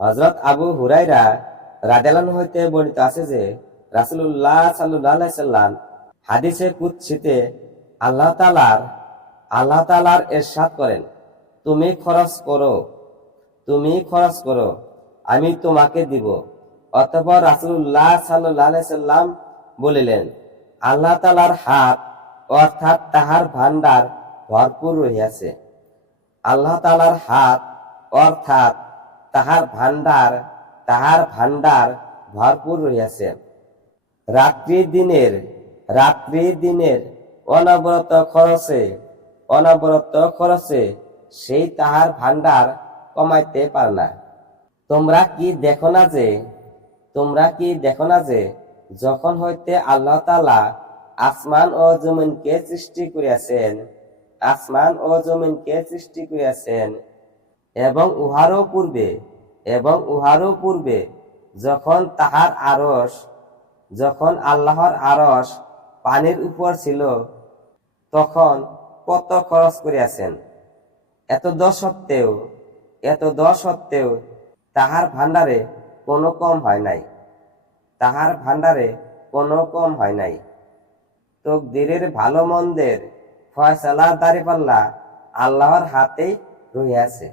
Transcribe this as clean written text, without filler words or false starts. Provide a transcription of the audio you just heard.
হযরত আবু হুরায়রা রাদিয়াল্লাহু হইতে বর্ণিত আছে যে রাসূলুল্লাহ সাল্লাল্লাহু আলাইহি সাল্লাম হাদিসে কুদসিতে আল্লাহ তাআলার ইরশাদ করেন, তুমি খরচ করো, আমি তোমাকে দিব। অতঃপর রাসূলুল্লাহ সাল্লাল্লাহু আলাইহি সাল্লাম বলিলেন, আল্লাহ তাআলার হাত অর্থাৎ তাহার ভান্ডার ভরপুর রহিয়াছে। আল্লাহ তাআলার হাত অর্থাৎ তাহার ভান্ডার ভরপুর রহিয়াছে। রাত্রি দিনের অনবরত খরচে সেই তাহার ভান্ডার কমাইতে পারে না। তোমরা কি দেখো না যে যখন হইতে আল্লাহ তাআলা আসমান ও জমিনকে সৃষ্টি করিয়াছেন এবং উহারও পূর্বে যখন আল্লাহর আরশ পানির উপর ছিল, তখন কত খরচ করিয়াছেন। এতদ সত্ত্বেও তাহার ভান্ডারে কোনো কম হয় নাই। তকদীরের ভালো মন্দের ফয়সালার দাঁড়িপাল্লা আল্লাহর হাতেই রহিয়াছে।